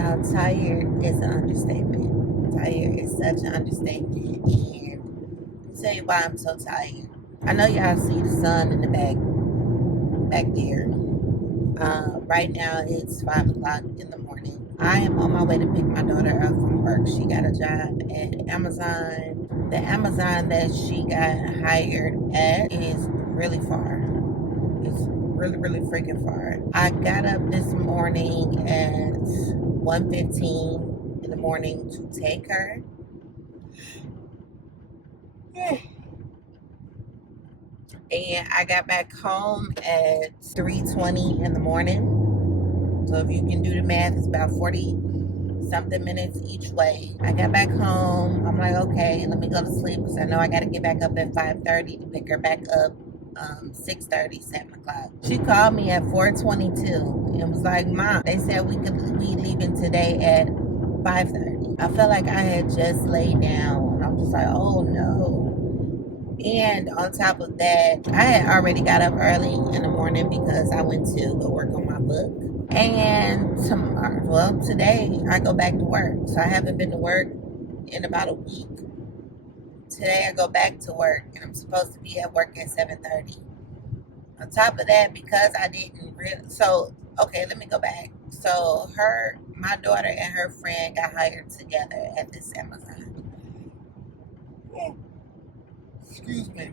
Now, tired is an understatement. Tired is such an understatement. And I'll tell you why I'm so tired. I know y'all see the sun in the back there. Right now it's 5 o'clock in the morning. I am on my way to pick my daughter up from work. She got a job at Amazon. The Amazon that she got hired at is really far. It's really, really freaking far. I got up this morning at 1:15 in the morning to take her. And I got back home at 3:20 in the morning. So if you can do the math, it's about 40 something minutes each way. I got back home. I'm like, okay, let me go to sleep because I know I got to get back up at 5:30 to pick her back up 6:30, 7 o'clock. She called me at 4:22 and was like, Mom, they said we leaving today at 5:30. I felt like I had just laid down. I'm just like, oh no. And on top of that, I had already got up early in the morning because I went to go work on my book. And today I go back to work. So I haven't been to work in about a week. Today I go back to work and I'm supposed to be at work at 7:30. On top of that, because I didn't really, okay, let me go back. So my daughter and her friend got hired together at this Amazon. Excuse me.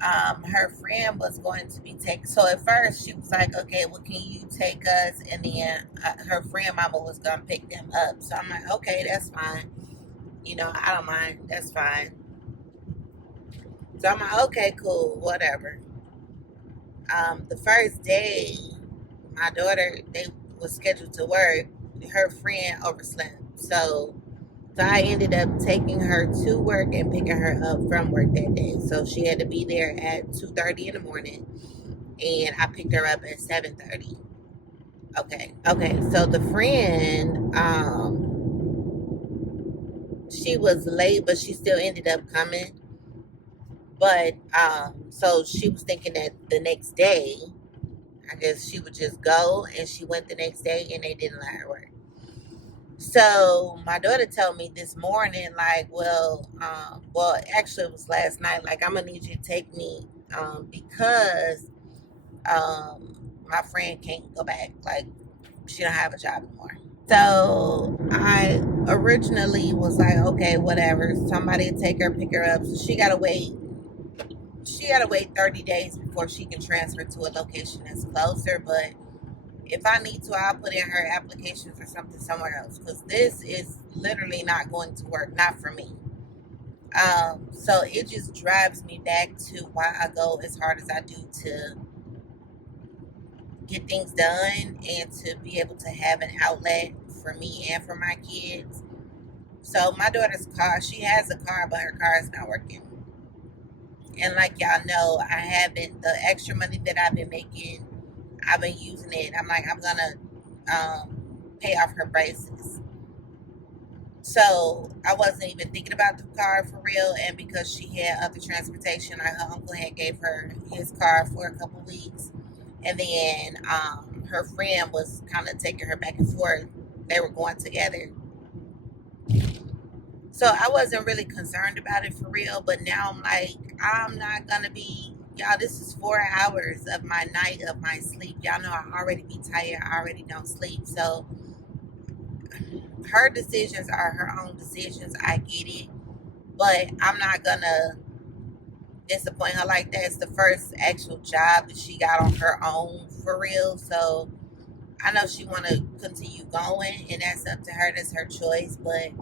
Her friend was going to be taking. So at first she was like, "Okay, well, can you take us?" And then her friend mama was gonna pick them up. So I'm like, "Okay, that's fine. I don't mind. That's fine." So I'm like, "Okay, cool, whatever." The first day, my daughter they was scheduled to work. Her friend overslept, so I ended up taking her to work and picking her up from work that day. So she had to be there at 2:30 in the morning, and I picked her up at 7:30. Okay. So the friend, she was late, but she still ended up coming. But so she was thinking that the next day, I guess she would just go, and she went the next day, and they didn't let her work. So my daughter told me this morning, like, actually it was last night, like, I'm gonna need you to take me, because my friend can't go back, like, she don't have a job anymore. So I originally was like, okay, whatever, somebody take her, pick her up. So she gotta wait 30 days before she can transfer to a location that's closer. But if I need to, I'll put in her application for something somewhere else because this is literally not going to work, not for me. So it just drives me back to why I go as hard as I do to get things done and to be able to have an outlet for me and for my kids. So my daughter's car, she has a car, but her car is not working. And like y'all know, I haven't, the extra money that I've been making, I've been using it. I'm like, I'm gonna pay off her braces. So I wasn't even thinking about the car for real. And because she had other transportation, like her uncle had gave her his car for a couple weeks, and then her friend was kind of taking her back and forth. They were going together. So I wasn't really concerned about it for real. But now I'm like, I'm not gonna be, y'all, this is 4 hours of my night of my sleep. Y'all know I already be tired. I already don't sleep. So her decisions are her own decisions. I get it. But I'm not gonna disappoint her like that. It's the first actual job that she got on her own for real. So I know she want to continue going, and that's up to her. That's her choice. But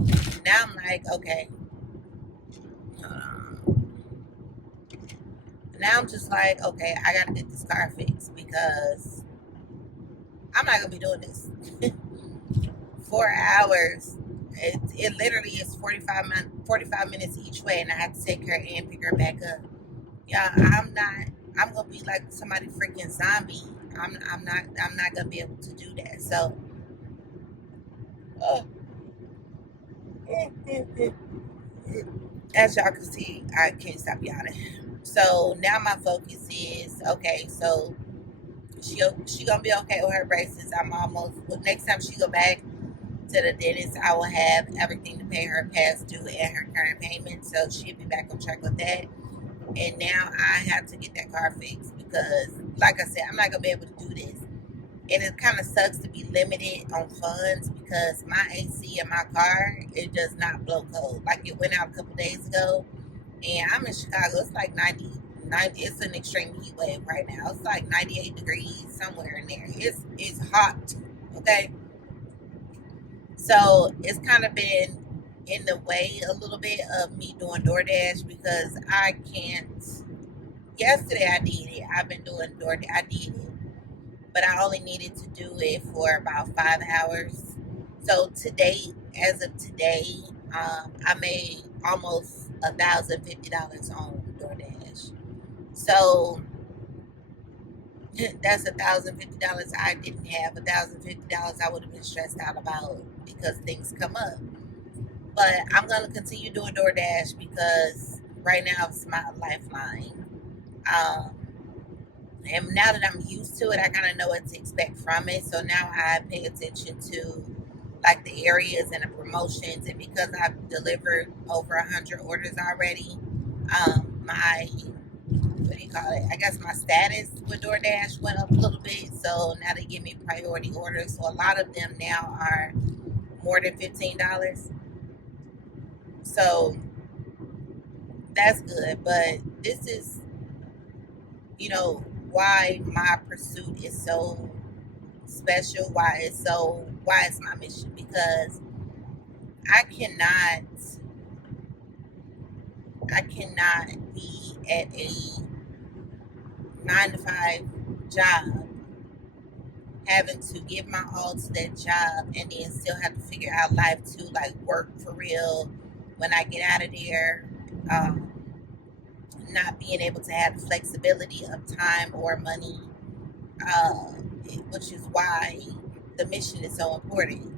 now I'm like, okay. Now I'm just like, okay, I gotta get this car fixed because I'm not gonna be doing this. 4 hours. It literally is 45 minutes each way, and I have to take her and pick her back up. Yeah, I'm not. I'm gonna be like somebody freaking zombie. I'm not gonna be able to do that. So, uh, as y'all can see, I can't stop yawning. So now my focus is okay. So She gonna be okay with her braces. I'm almost. Well, next time she go back to the dentist, I will have everything to pay her past due and her current payment, so she'll be back on track with that. And now I have to get that car fixed because, like I said, I'm not gonna be able to do this. And it kind of sucks to be limited on funds because my AC in my car, it does not blow cold. Like it went out a couple days ago, and I'm in Chicago. It's like 90. It's an extreme heat wave right now. It's like 98 degrees somewhere in there. It's hot. Okay, so it's kind of been in the way a little bit of me doing DoorDash because I can't. Yesterday I did it. I've been doing DoorDash. I did it, but I only needed to do it for about 5 hours. So today, as of today, I made almost $1,050 on DoorDash. So that's $1,050 I didn't have. $1,050 I would have been stressed out about because things come up. But I'm gonna continue doing DoorDash because right now it's my lifeline. Um, and now that I'm used to it, I kind of know what to expect from it. So now I pay attention to like the areas and the promotions. And because I've delivered over 100 orders already, my what do you call it? I guess my status with DoorDash went up a little bit. So now they give me priority orders. So a lot of them now are more than $15. So that's good. But this is, why my pursuit is so special, why it's my mission, because I cannot be at a 9 to 5 job having to give my all to that job and then still have to figure out life too, like work for real when I get out of there. Not being able to have the flexibility of time or money, which is why the mission is so important.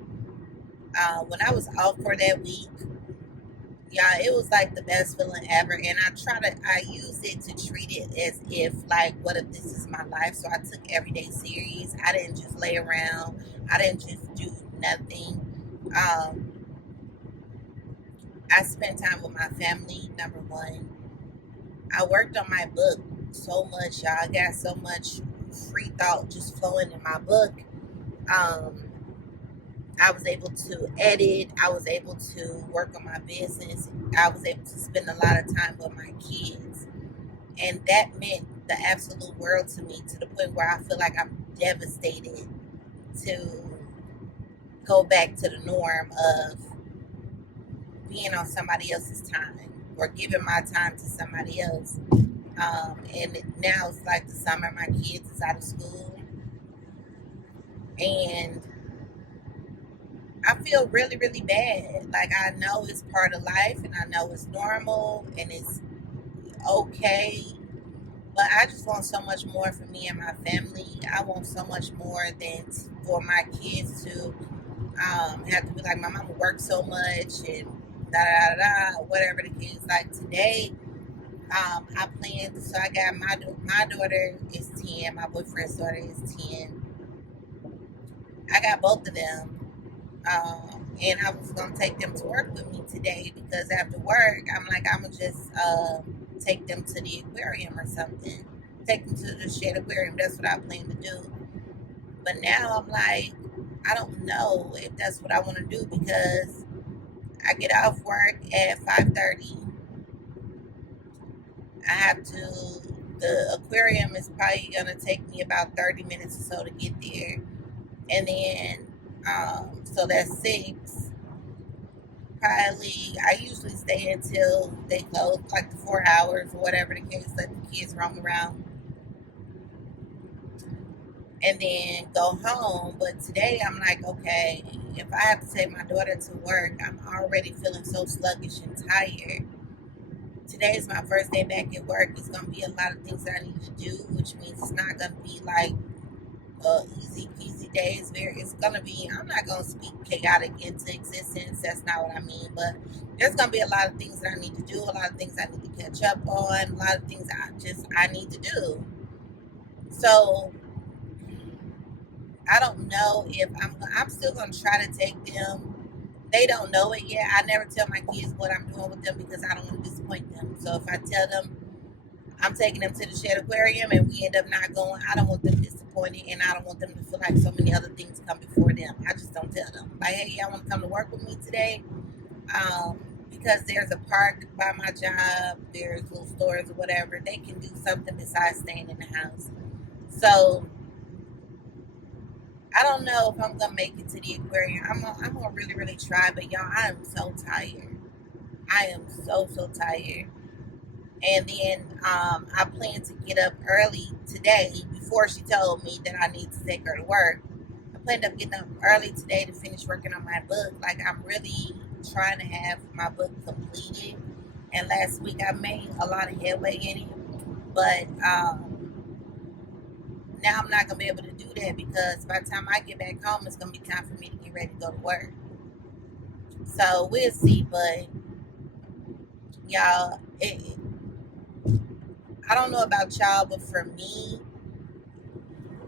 When I was off for that week, yeah, it was like the best feeling ever. And I use it to treat it as if, like, what if this is my life? So I took every day serious. I didn't just lay around, I didn't just do nothing. I spent time with my family, number one. I worked on my book so much, y'all. I got so much free thought just flowing in my book. I was able to edit. I was able to work on my business. I was able to spend a lot of time with my kids. And that meant the absolute world to me, to the point where I feel like I'm devastated to go back to the norm of being on somebody else's time or giving my time to somebody else. And now it's like the summer, my kids is out of school, and I feel really, really bad. Like, I know it's part of life, and I know it's normal, and it's okay, but I just want so much more for me and my family. I want so much more than for my kids to have to be like, my mama worked so much, and da da da da, whatever the case. Like today, I planned. So I got my daughter is 10. My boyfriend's daughter is 10. I got both of them, and I was gonna take them to work with me today because after work, I'm like, I'm gonna just take them to the aquarium or something. Take them to the Shed Aquarium. That's what I plan to do. But now I'm like, I don't know if that's what I want to do because I get off work at 5:30. I have to. The aquarium is probably gonna take me about 30 minutes or so to get there, and then so that's 6. Probably I usually stay until they close, like the 4 hours or whatever the case. Let the kids roam around and then go home. But today I'm like, okay, if I have to take my daughter to work, I'm already feeling so sluggish and tired. Today is my first day back at work. It's gonna be a lot of things that I need to do, which means it's not gonna be like easy peasy day. It's gonna be. I'm not gonna speak chaotic into existence. That's not what I mean. But there's gonna be a lot of things that I need to do. A lot of things I need to catch up on. A lot of things I need to do. So I don't know if I'm still gonna try to take them. They don't know it yet. I never tell my kids what I'm doing with them because I don't want to disappoint them. So if I tell them I'm taking them to the Shed Aquarium and we end up not going, I don't want them disappointed and I don't want them to feel like so many other things come before them. I just don't tell them. Like, hey, y'all want to come to work with me today? Because there's a park by my job, there's little stores or whatever. They can do something besides staying in the house. So I don't know if I'm gonna make it to the aquarium. I'm gonna really, really try, but y'all, I am so tired. I am so tired. And then I plan to get up early today before she told me that I need to take her to work. I planned up getting up early today to finish working on my book. Like, I'm really trying to have my book completed. And last week I made a lot of headway in it, but now I'm not gonna be able to do that because by the time I get back home, it's gonna be time for me to get ready to go to work. So we'll see, but y'all, I don't know about y'all, but for me,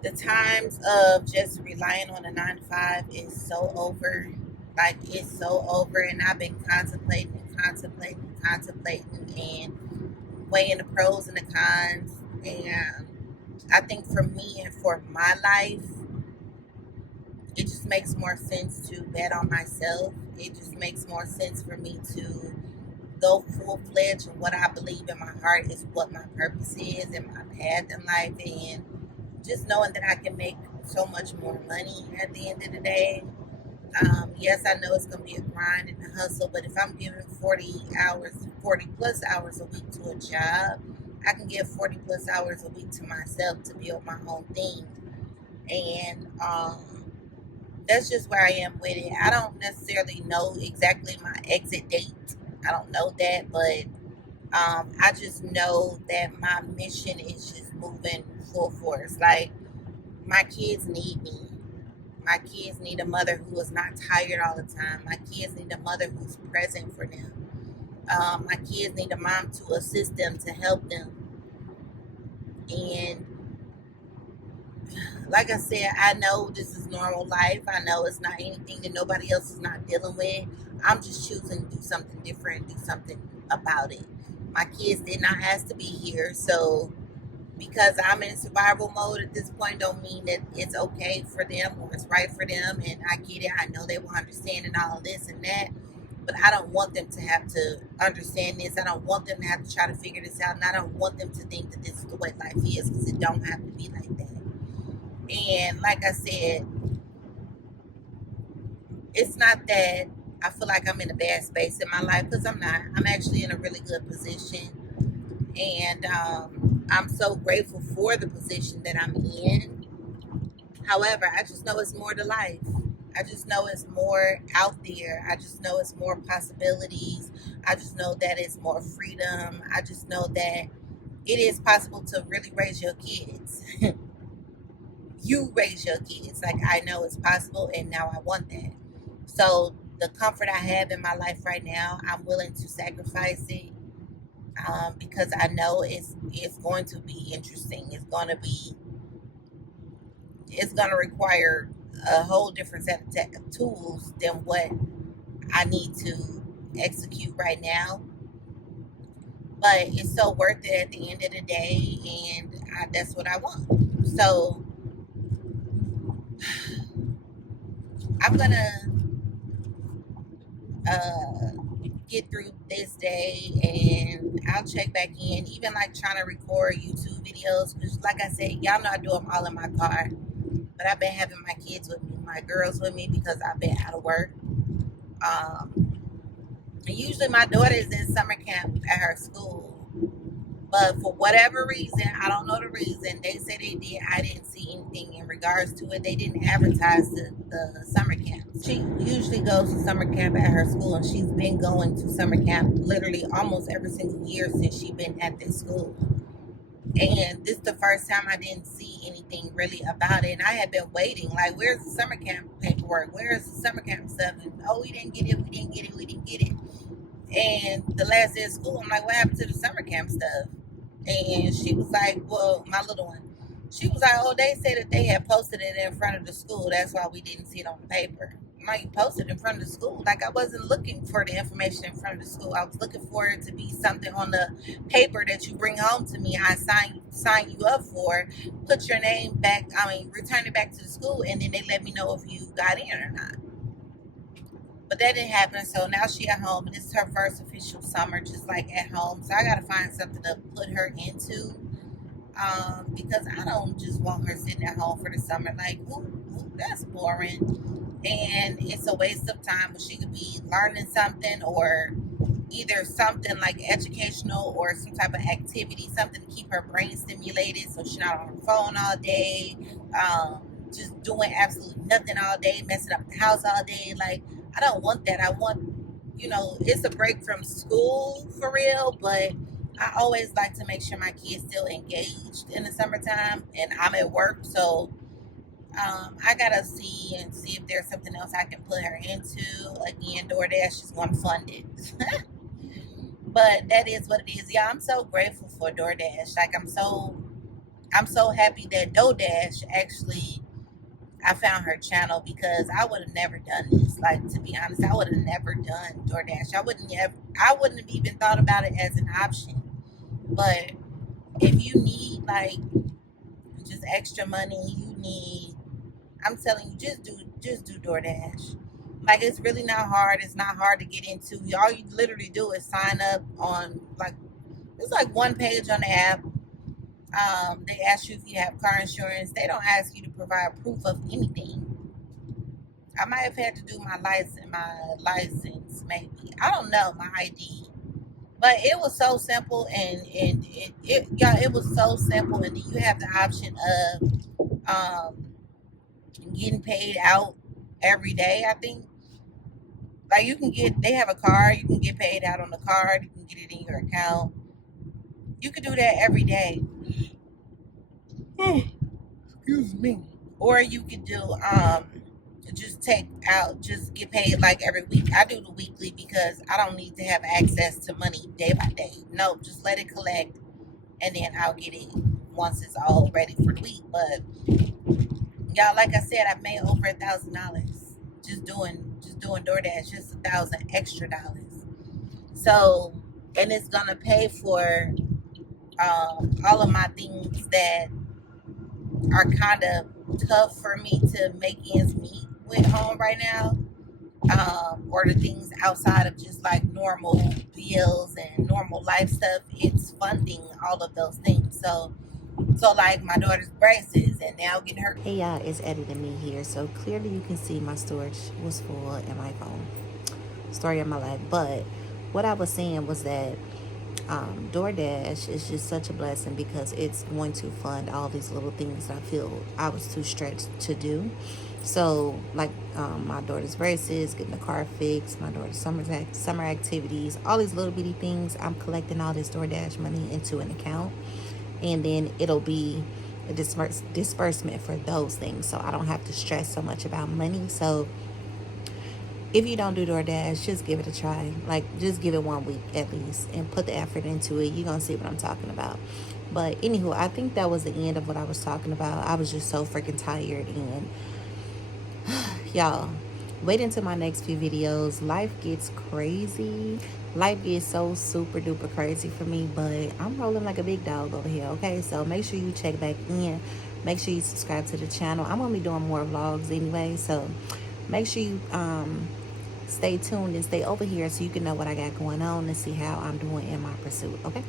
the times of just relying on a 9 to 5 is so over. Like, it's so over, and I've been contemplating, and weighing the pros and the cons. And I think for me and for my life, it just makes more sense to bet on myself. It just makes more sense for me to go full fledged in what I believe in my heart is what my purpose is and my path in life, and just knowing that I can make so much more money at the end of the day. Yes, I know it's gonna be a grind and a hustle, but if I'm giving 40 plus hours a week to a job, I can give 40 plus hours a week to myself to build my own thing. And that's just where I am with it. I don't necessarily know exactly my exit date. I don't know that, but I just know that my mission is just moving full force. Like, my kids need me. My kids need a mother who is not tired all the time. My kids need a mother who's present for them. My kids need a mom to assist them, to help them. And like I said, I know this is normal life. I know it's not anything that nobody else is not dealing with. I'm just choosing to do something different, do something about it. My kids did not ask to be here, so because I'm in survival mode at this point don't mean that it's okay for them or it's right for them. And I get it. I know they will understand and all this and that. But I don't want them to have to understand this. I don't want them to have to try to figure this out. And I don't want them to think that this is the way life is, because it don't have to be like that. And like I said, it's not that I feel like I'm in a bad space in my life, because I'm not. I'm actually in a really good position. And I'm so grateful for the position that I'm in. However, I just know it's more to life. I just know it's more out there. I just know it's more possibilities. I just know that it's more freedom. I just know that it is possible to really raise your kids. You raise your kids. Like, I know it's possible, and now I want that. So the comfort I have in my life right now, I'm willing to sacrifice it, because I know it's going to be interesting. It's going to require a whole different set of tools than what I need to execute right now. But it's so worth it at the end of the day, and that's what I want. So I'm gonna get through this day, and I'll check back in. Even like trying to record YouTube videos, because like I said, y'all know I do them all in my car. But I've been having my kids with me, my girls with me, because I've been out of work. And usually my daughter is in summer camp at her school. But for whatever reason, I don't know the reason, they said they did. I didn't see anything in regards to it. They didn't advertise the summer camp. She usually goes to summer camp at her school, and she's been going to summer camp literally almost every single year since she's been at this school. And this is the first time I didn't see anything really about it. And I had been waiting, like, where's the summer camp paperwork? Where's the summer camp stuff? And, oh, we didn't get it. And the last day of school, I'm like, what happened to the summer camp stuff? And she was like, well, my little one, She was like, oh, they said that they had posted it in front of the school. That's why we didn't see it on the paper. I'm like, you posted in front of the school. Like, I wasn't looking for the information in front of the school. I was looking for it to be something on the paper that you bring home to me. I sign you up for, put your name back, return it back to the school, and then they let me know if you got in or not. But that didn't happen. So now she at home, and this is her first official summer just like at home. So I got to find something to put her into, because I don't just want her sitting at home for the summer. Like, ooh, that's boring. And it's a waste of time. But she could be learning something, or either something like educational or some type of activity, something to keep her brain stimulated so she's not on her phone all day, just doing absolutely nothing all day, messing up the house all day. Like, I don't want that. I want, it's a break from school for real, but I always like to make sure my kids still engaged in the summertime, and I'm at work, so I gotta see if there's something else I can put her into. Again, DoorDash is gonna fund it. But that is what it is. Yeah, I'm so grateful for DoorDash. Like, I'm so happy that DoorDash actually, I found her channel, because I would have never done this. Like, to be honest, I would have never done DoorDash. I wouldn't have even thought about it as an option. But if you need like just extra money, I'm telling you, just do DoorDash. Like, it's really not hard. It's not hard to get into. All you literally do is sign up on, like, it's like one page on the app. They ask you if you have car insurance. They don't ask you to provide proof of anything. I might have had to do my license maybe. I don't know, my ID. But it was so simple, and it was so simple. And then you have the option of getting paid out every day, I think. Like, they have a card, you can get paid out on the card, you can get it in your account. You could do that every day. Excuse me. Or you could do just get paid like every week. I do the weekly because I don't need to have access to money day by day. No, just let it collect, and then I'll get it once it's all ready for the week. But y'all, like I said, I've made over $1,000 just doing DoorDash, just $1,000 extra dollars. So, and it's gonna pay for all of my things that are kind of tough for me to make ends meet with home right now, or the things outside of just like normal bills and normal life stuff. It's funding all of those things. So like my daughter's braces, and now getting her. Hey y'all, it's editing me here, so clearly you can see my storage was full in my phone. Story of my life. But what I was saying was that DoorDash is just such a blessing, because it's going to fund all these little things that I feel I was too stretched to do. So, like, my daughter's braces, getting the car fixed, my daughter's summer activities, all these little bitty things. I'm collecting all this DoorDash money into an account, and then it'll be a disbursement for those things, so I don't have to stress so much about money. So if you don't do DoorDash, just give it a try. Like, just give it 1 week at least and put the effort into it. You're going to see what I'm talking about. But anywho, I think that was the end of what I was talking about. I was just so freaking tired. And y'all, wait until my next few videos. Life gets crazy. Life gets so super duper crazy for me. But I'm rolling like a big dog over here, okay? So make sure you check back in. Make sure you subscribe to the channel. I'm going to be doing more vlogs anyway. So make sure you stay tuned and stay over here so you can know what I got going on and see how I'm doing in my pursuit, okay?